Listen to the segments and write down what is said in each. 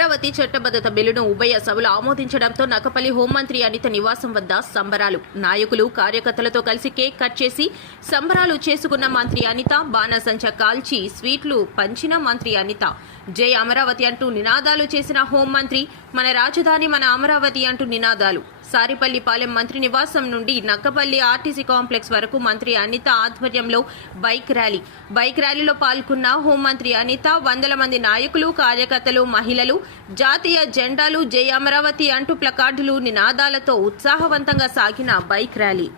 అమరావతి చట్టబద్ధత బిల్లును ఉభయ సభలు ఆమోదించడంతో నక్కపల్లి హోంమంత్రి అనిత నివాసం వద్ద సంబరాలు. నాయకులు కార్యకర్తలతో కలిసి కేక్ కట్ చేసి సంబరాలు చేసుకున్న మంత్రి అనిత, బాణసంచ కాల్చి స్వీట్లు పంచిన మంత్రి అనిత. జై అమరావతి అంటూ నినాదాలు చేసిన హోంమంత్రి, మన రాజధాని మన అమరావతి అంటూ నినాదాలు. సారిపల్లిపాలెం మంత్రి నివాసం నుండి నక్కపల్లి ఆర్టీసీ కాంప్లెక్స్ వరకు మంత్రి అనిత ఆధ్వర్యంలో బైక్ ర్యాలీలో పాల్గొన్న హోంమంత్రి అనిత, వందల మంది నాయకులు, కార్యకర్తలు, మహిళలు జాతీయ జెండాలు, జై అమరావతి అంటూ ప్లకార్డులు, నినాదాలతో ఉత్సాహవంతంగా సాగిన బైక్ ర్యాలీ.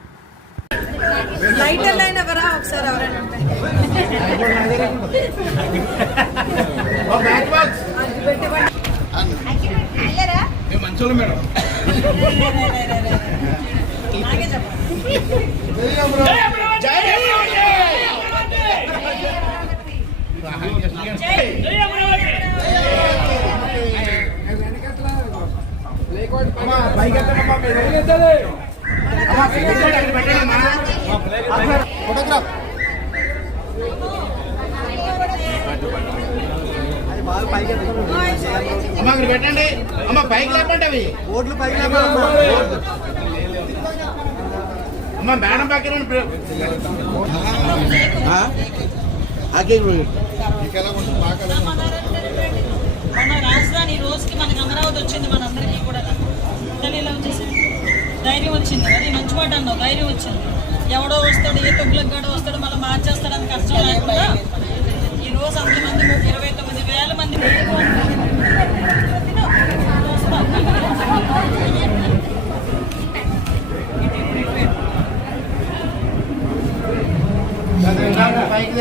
పెట్టండి అమ్మ, పైకి లేపండి, అవి ఓట్లు పైకి లేపండి అమ్మ. మేడం పక్కన మన రాజధాని రోజుకి మనకి అమరావతి వచ్చింది, మనందరికీ కూడా ఇలా వచ్చేసి ధైర్యం వచ్చింది. అది మంచి మాట అన్నావు, ధైర్యం వచ్చింది. ఎవడో వస్తాడు, ఏ తొగ్గులగాడో వస్తాడు, మళ్ళీ మార్చేస్తాడు అని కష్టం లేకుండా ఈరోజు అంతమంది 29,000 మంది పైకి